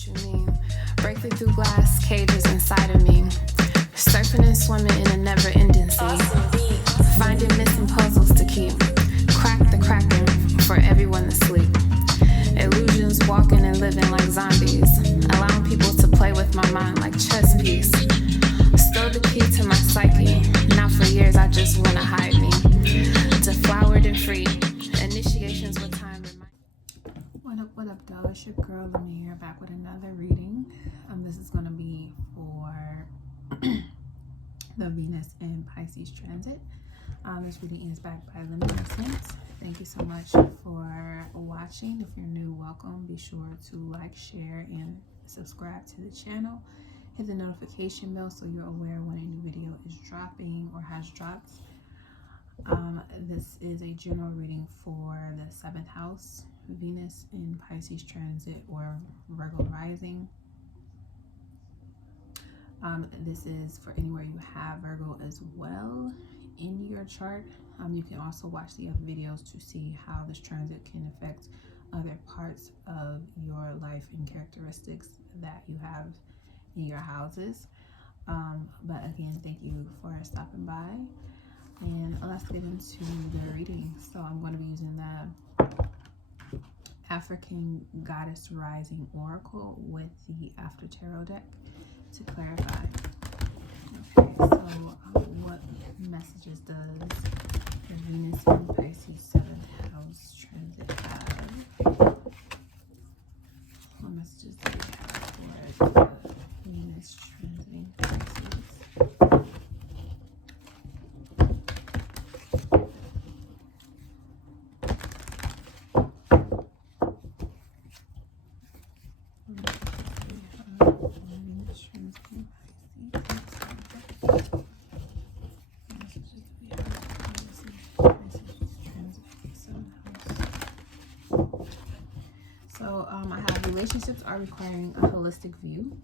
what you mean. Breaking through glass cages inside of me. Surfing and swimming in a never-ending sea. Finding missing puzzles to keep. Crack the cracking for everyone to sleep. Illusions walking and living like zombies. Allowing people to play with my mind like chess piece. Stole the key to my psyche. Now for years I just wanna hide me. Deflowered and free. Initiations with time. What up, though? It's your girl, Lemmy here, back with another reading. This is going to be for the Venus and Pisces transit. This reading is backed by Luminescence. Thank you so much for watching. If you're new, welcome. Be sure to like, share, and subscribe to the channel. Hit the notification bell so you're aware when a new video is dropping or has dropped. This is a general reading for the 7th house, Venus in Pisces transit or Virgo rising. This is for anywhere you have Virgo as well in your chart. You can also watch the other videos to see how this transit can affect other parts of your life and characteristics that you have in your houses. But again, thank you for stopping by. And let's get into the reading. So I'm going to be using the African Goddess Rising Oracle with the After Tarot deck to clarify. Okay, so what messages does the Venus in Pisces 7th house transit have? What messages do we have for the Venus transiting Pisces? I have relationships are requiring a holistic view.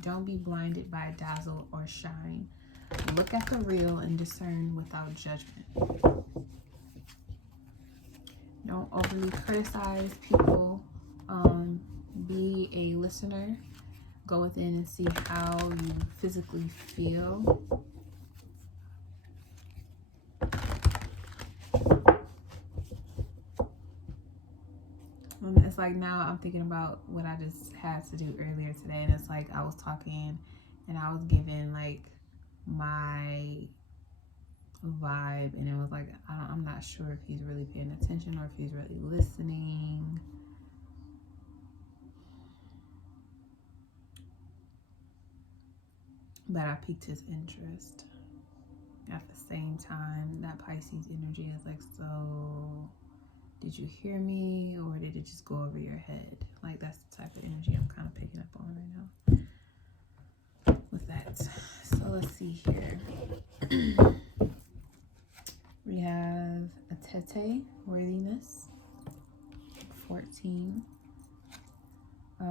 Don't be blinded by dazzle or shine. Look at the real and discern without judgment. Don't overly criticize people. Be a listener. Go within and see how you physically feel. It's like now I'm thinking about what I just had to do earlier today, and it's like I was talking and I was giving like my vibe, and it was like I'm not sure if he's really paying attention or if he's really listening. But I piqued his interest. At the same time, that Pisces energy is like, so did you hear me or did it just go over your head? Like, that's the type of energy I'm kind of picking up on right now with that. So let's see here. We have a Tete, worthiness, 14.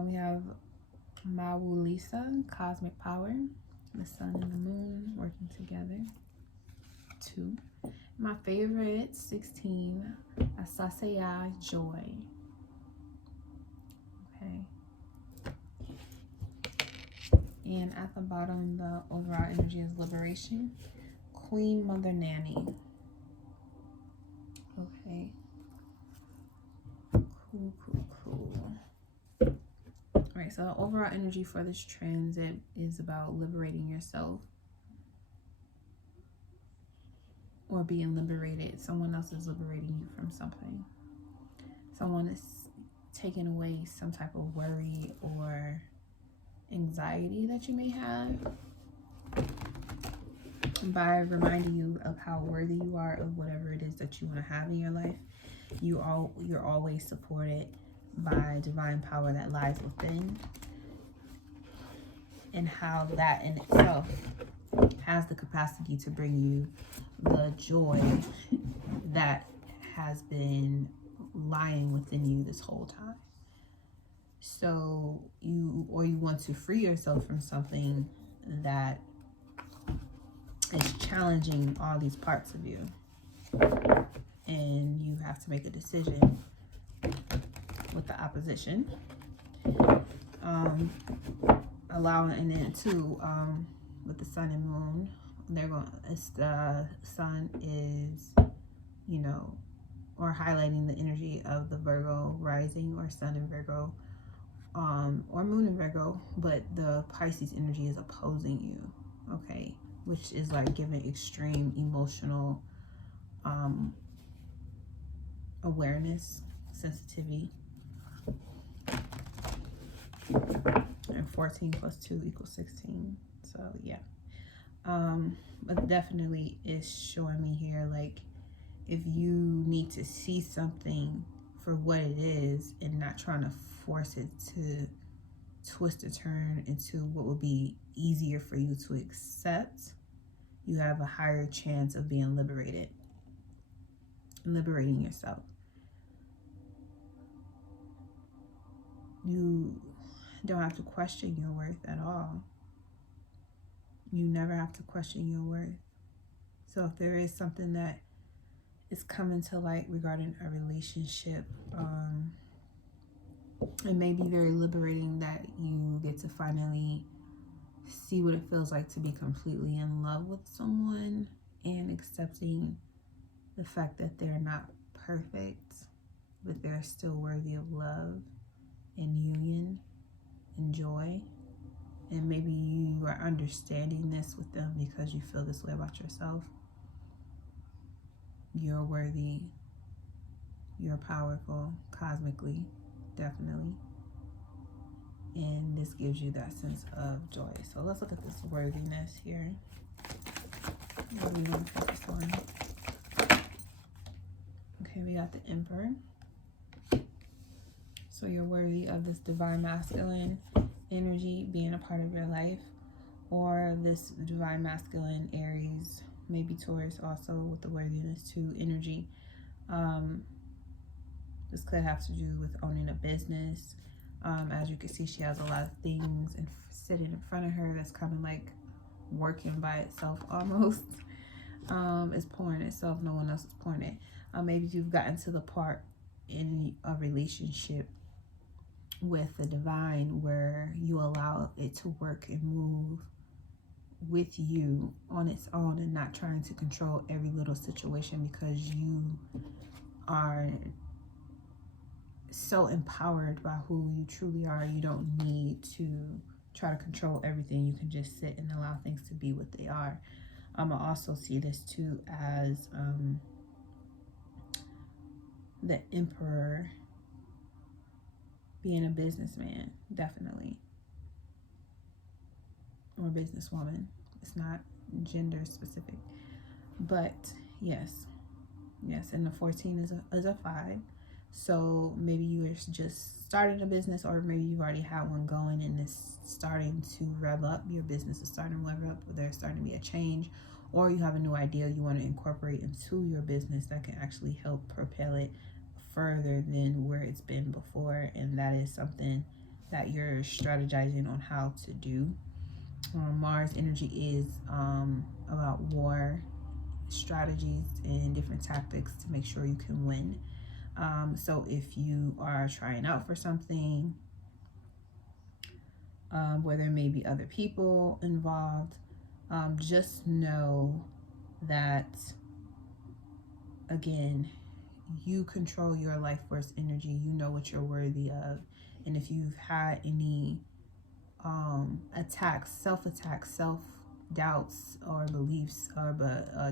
We have Mawulisa, cosmic power, the sun and the moon working together, 2. My favorite, 16, Asasaya, joy. Okay. And at the bottom, the overall energy is liberation. Queen Mother Nanny. Okay. Cool. Alright, so the overall energy for this transit is about liberating yourself. Or being liberated. Someone else is liberating you from something. Someone is taking away some type of worry or anxiety that you may have by reminding you of how worthy you are of whatever it is that you want to have in your life. You're always supported by divine power that lies within, and how that in itself has the capacity to bring you the joy that has been lying within you this whole time. So you want to free yourself from something that is challenging all these parts of you, and you have to make a decision with the opposition. allowing, and then too, with the sun and moon, the sun is, you know, or highlighting the energy of the Virgo rising or sun in Virgo, or moon in Virgo, but the Pisces energy is opposing you, okay, which is like giving extreme emotional awareness, sensitivity. And 14 plus 2 equals 16. So yeah, but definitely is showing me here, like, if you need to see something for what it is and not trying to force it to twist or turn into what would be easier for you to accept, you have a higher chance of being liberating yourself. You don't have to question your worth at all. You never have to question your worth. So if there is something that is coming to light regarding a relationship, it may be very liberating that you get to finally see what it feels like to be completely in love with someone and accepting the fact that they're not perfect, but they're still worthy of love and union and joy. And maybe you are understanding this with them because you feel this way about yourself. You're worthy. You're powerful cosmically, definitely. And this gives you that sense of joy. So let's look at this worthiness here. What are we going to focus on? Okay, we got the Emperor. So you're worthy of this divine masculine energy being a part of your life, or this divine masculine Aries, maybe Taurus also with the worthiness too energy. This could have to do with owning a business. As you can see, she has a lot of things and sitting in front of her that's kind of like working by itself almost. It's pouring itself, no one else is pouring it. Maybe you've gotten to the part in a relationship with the divine where you allow it to work and move with you on its own and not trying to control every little situation, because you are so empowered by who you truly are. You don't need to try to control everything. You can just sit and allow things to be what they are. I also see this too as the Emperor being a businessman, definitely, or businesswoman. It's not gender specific, but yes, and the 14 is a 5. So maybe you are just starting a business, or maybe you've already had one going and it's starting to rev up. Your business is starting to rev up, or there's starting to be a change, or you have a new idea you want to incorporate into your business that can actually help propel it further than where it's been before. And that is something that you're strategizing on how to do. Mars energy is about war, strategies, and different tactics to make sure you can win. So if you are trying out for something where there may be other people involved, just know that, again, you control your life force energy. You know what you're worthy of. And if you've had any attacks, self-attacks, self-doubts, or beliefs, or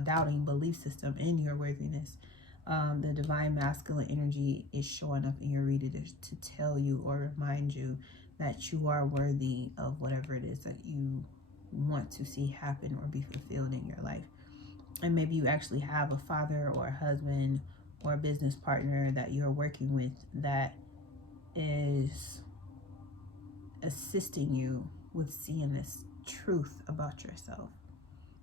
doubting belief system in your worthiness, the divine masculine energy is showing up in your reading to tell you or remind you that you are worthy of whatever it is that you want to see happen or be fulfilled in your life. And maybe you actually have a father or a husband or a business partner that you're working with that is assisting you with seeing this truth about yourself.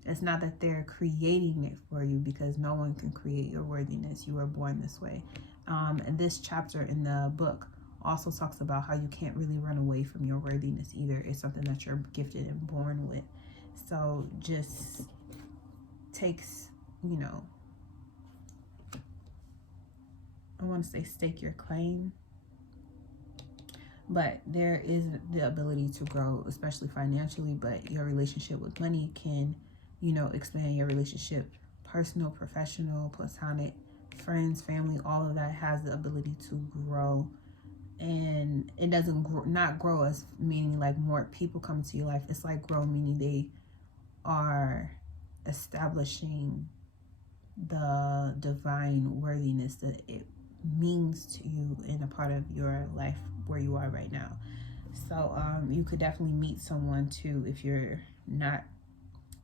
It's not that they're creating it for you, because no one can create your worthiness. You are born this way. And this chapter in the book also talks about how you can't really run away from your worthiness either. It's something that you're gifted and born with. So just takes, you know, I want to say stake your claim. But there is the ability to grow, especially financially, but your relationship with money can, expand your relationship, personal, professional, platonic, friends, family, all of that has the ability to grow. And it doesn't not grow as meaning like more people come into your life. It's like grow meaning they are establishing the divine worthiness that it means to you in a part of your life where you are right now. So you could definitely meet someone too. If you're not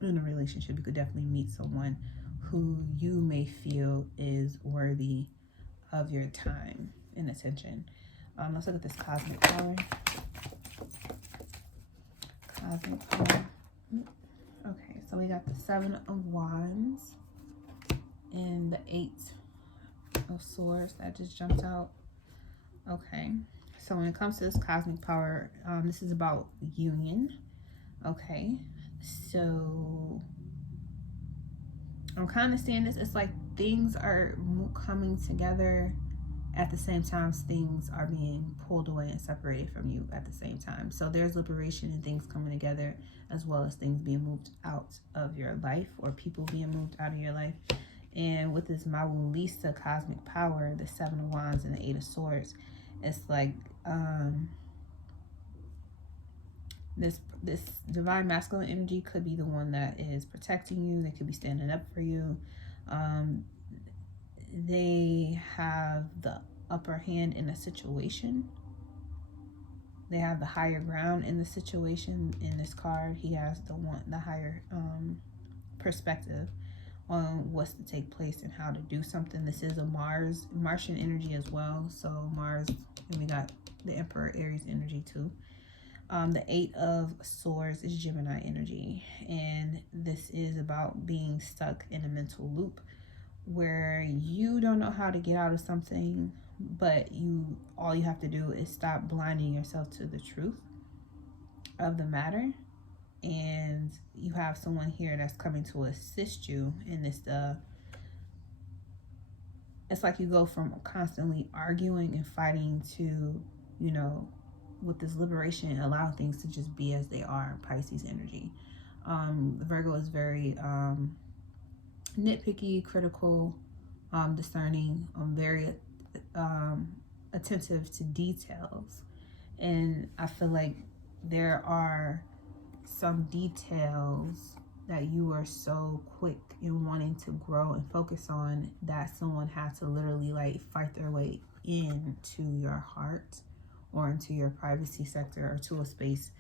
in a relationship, you could definitely meet someone who you may feel is worthy of your time and attention. Let's look at this cosmic power. Cosmic power. Okay, so we got the 7 of Wands and the 8 of Swords that just jumped out. Okay, so when it comes to this cosmic power, this is about union. Okay, so I'm kind of seeing this. It's like things are coming together at the same time. Things are being pulled away and separated from you at the same time. So there's liberation and things coming together, as well as things being moved out of your life or people being moved out of your life. And with this Mawulisa cosmic power, the 7 of Wands and the 8 of Swords, it's like this divine masculine energy could be the one that is protecting you. They could be standing up for you. They have the upper hand in a situation. They have the higher ground in the situation. In this card, he has the higher perspective on what's to take place and how to do something. This is a Martian energy as well. So Mars, and we got the Emperor Aries energy too. The 8 of Swords is Gemini energy, and this is about being stuck in a mental loop where you don't know how to get out of something, but all you have to do is stop blinding yourself to the truth of the matter. And you have someone here that's coming to assist you in this. It's like you go from constantly arguing and fighting to, with this liberation, allow things to just be as they are. Pisces energy. Virgo is very nitpicky, critical, discerning, very attentive to details. And I feel like there are some details that you are so quick in wanting to grow and focus on that someone had to literally like fight their way into your heart or into your privacy sector or to a space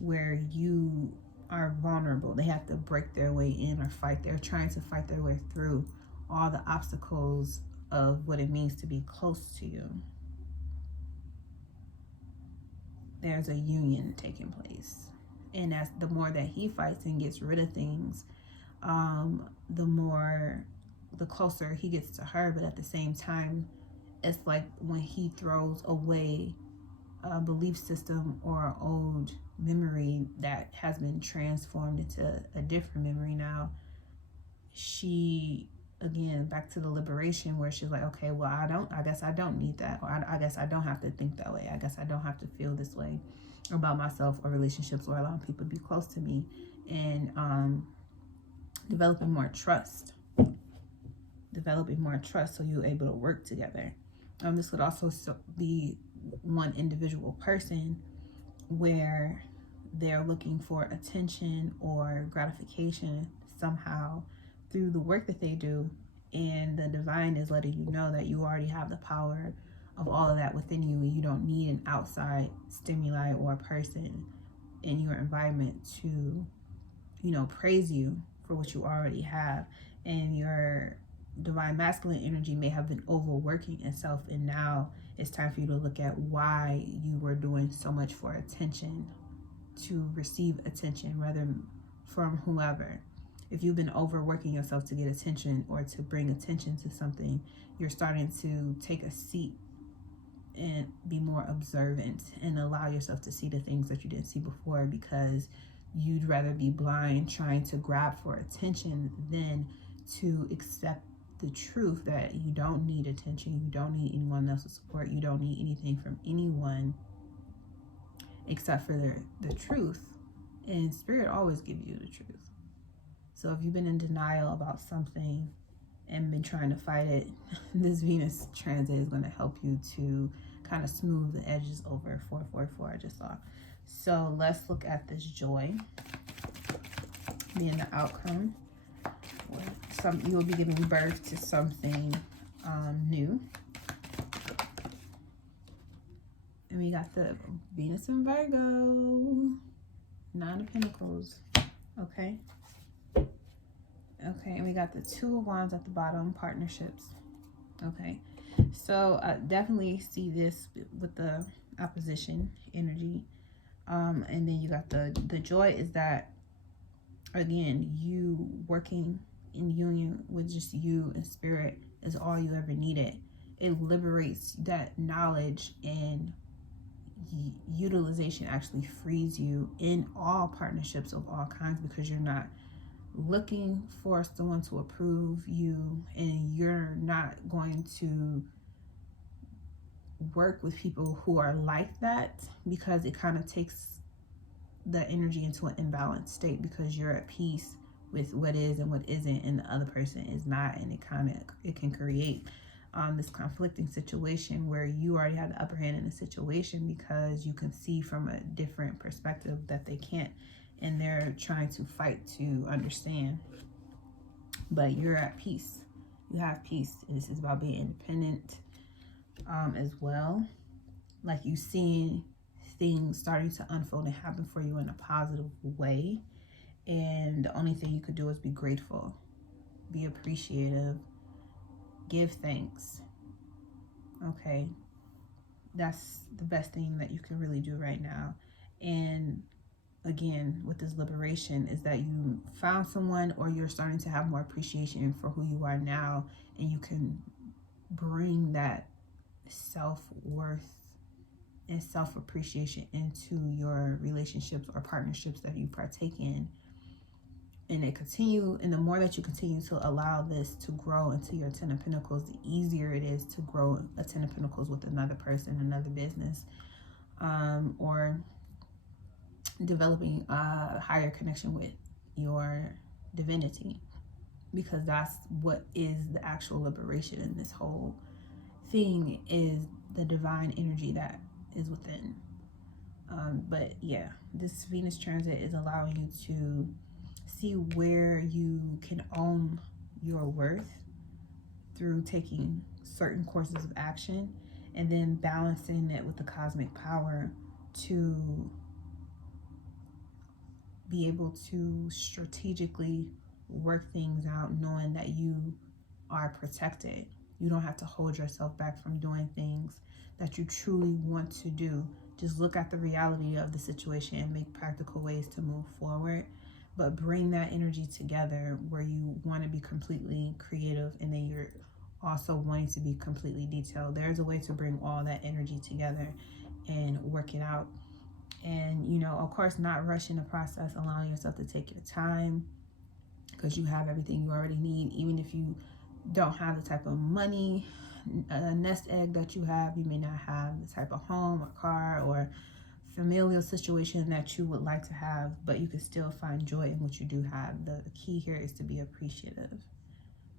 where you are vulnerable. They have to break their way in or they're trying to fight their way through all the obstacles of what it means to be close to you. There's a union taking place. And that's the more that he fights and gets rid of things, the closer he gets to her. But at the same time, it's like when he throws away a belief system or an old memory that has been transformed into a different memory now, she, again, back to the liberation where she's like, okay, well, I guess I don't need that. Or I guess I don't have to think that way. I guess I don't have to feel this way about myself or relationships or allowing people to be close to me. And developing more trust so you're able to work together. This would also be one individual person where they're looking for attention or gratification somehow through the work that they do, and the divine is letting you know that you already have the power of all of that within you, and you don't need an outside stimuli or person in your environment to, praise you for what you already have. And your divine masculine energy may have been overworking itself, and now it's time for you to look at why you were doing so much for attention, to receive attention rather from whoever. If you've been overworking yourself to get attention or to bring attention to something, you're starting to take a seat and be more observant and allow yourself to see the things that you didn't see before, because you'd rather be blind trying to grab for attention than to accept the truth that you don't need attention, you don't need anyone else's support, you don't need anything from anyone except for the truth. And Spirit always gives you the truth. So if you've been in denial about something and been trying to fight it, this Venus transit is going to help you to kind of smooth the edges over. 444 I just saw. So let's look at this joy being the outcome. You will be giving birth to something new. And we got the Venus in Virgo, 9 of Pentacles. Okay. Okay, and we got the 2 of Wands at the bottom, partnerships. Okay, so I definitely see this with the opposition energy. And then you got the joy is that, again, you working in union with just you and Spirit is all you ever needed. It liberates that knowledge, and utilization actually frees you in all partnerships of all kinds, because you're not looking for someone to approve you, and you're not going to work with people who are like that, because it kind of takes the energy into an imbalanced state, because you're at peace with what is and what isn't, and the other person is not, and it can create this conflicting situation where you already have the upper hand in the situation, because you can see from a different perspective that they can't, and they're trying to fight to understand. But you're at peace. You have peace. And this is about being independent as well. Like you seeing things starting to unfold and happen for you in a positive way. And the only thing you could do is be grateful, be appreciative, give thanks. Okay. That's the best thing that you can really do right now. And again, with this liberation, is that you found someone, or you're starting to have more appreciation for who you are now, and you can bring that self-worth and self-appreciation into your relationships or partnerships that you partake in. And the more that you continue to allow this to grow into your 10 of Pentacles, the easier it is to grow a 10 of Pentacles with another person, another business, or developing a higher connection with your divinity, because that's what is the actual liberation in this whole thing, is the divine energy that is within. But yeah, this Venus transit is allowing you to see where you can own your worth through taking certain courses of action, and then balancing it with the cosmic power to be able to strategically work things out, knowing that you are protected. You don't have to hold yourself back from doing things that you truly want to do. Just look at the reality of the situation and make practical ways to move forward. But bring that energy together where you want to be completely creative, and then you're also wanting to be completely detailed. There's a way to bring all that energy together and work it out. And, you know, of course, not rushing the process, allowing yourself to take your time, because you have everything you already need. Even if you don't have the type of money, nest egg that you have, you may not have the type of home or car or familial situation that you would like to have, but you can still find joy in what you do have. The key here is to be appreciative.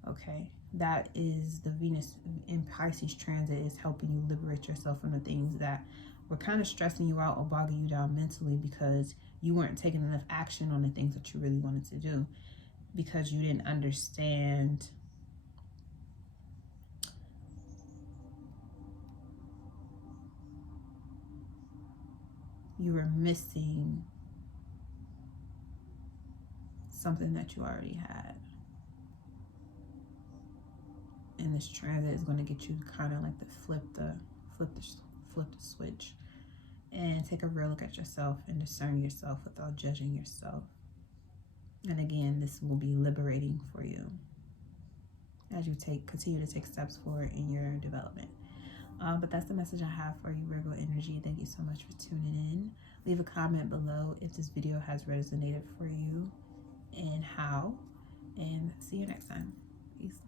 Okay, that is the Venus in Pisces transit, is helping you liberate yourself from the things that were kind of stressing you out or bogging you down mentally, because you weren't taking enough action on the things that you really wanted to do, because you didn't understand you were missing something that you already had. And this transit is going to get you kind of like to flip the switch and take a real look at yourself and discern yourself without judging yourself. And again, this will be liberating for you as you continue to take steps forward in your development. But that's the message I have for you, Virgo energy. Thank you so much for tuning in. Leave a comment below if this video has resonated for you and how. And see you next time. Peace.